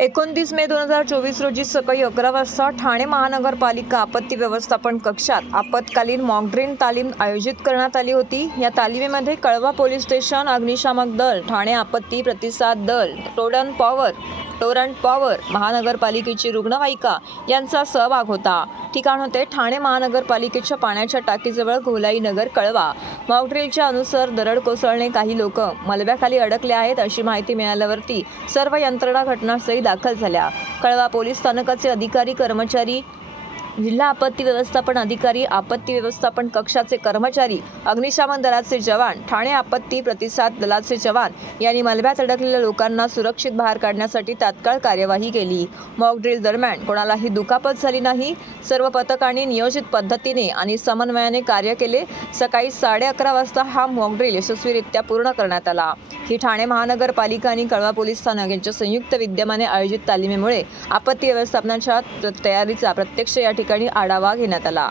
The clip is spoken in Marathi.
29 मे 2024 रोजी सकाळी 11 वाजता ठाणे महानगरपालिका आपत्ती व्यवस्थापन कक्षात आपत्कालीन मॉकड्रिल तालीम आयोजित करण्यात आली होती। या तालिमीमध्ये कळवा पोलीस स्टेशन, अग्निशामक दल, ठाणे आपत्ती प्रतिसाद दल, टोरंट पॉवर, महानगरपालिकेची रुग्णवाहिका यांचा सहभाग होता। ठिकाण होते ठाणे महानगरपालिकेच्या पाण्याच्या टाकीजवळ गोलाई नगर, कळवा। मॉकड्रिलच्या अनुसार दरड कोसळणे, काही लोक मलब्याखाली अडकले आहेत अशी माहिती मिळाल्यावरती सर्व यंत्रणा घटनास्थळी दाखल झाल्या। कळवा पोलीस स्थानकाचे अधिकारी, कर्मचारी, जिल्हा आपत्ती व्यवस्थापन अधिकारी, आपत्ती व्यवस्थापन कक्षाचे कर्मचारी, अग्निशमन दलाचे जवान, ठाणे आपत्ती प्रतिसाद दलाचे जवान यांनी मलब्यात अडकलेल्या लोकांना सुरक्षित बाहेर काढण्यासाठी तात्काळ कार्यवाही केली। मॉकड्रिल दरम्यान कोणालाही दुखापत झाली नाही। सर्व पथकांनी नियोजित पद्धतीने आणि समन्वयाने कार्य केले। सकाळी 11:30 वाजता हा मॉकड्रिल यशस्वीरित्या पूर्ण करण्यात आला। ही ठाणे महानगरपालिका आणि कळवा पोलीस स्थानक यांच्या संयुक्त विद्यमाने आयोजित तालिमीमुळे आपत्ती व्यवस्थापनाच्या तयारीचा प्रत्यक्ष या ठिकाणी आढावा घेण्यात आला।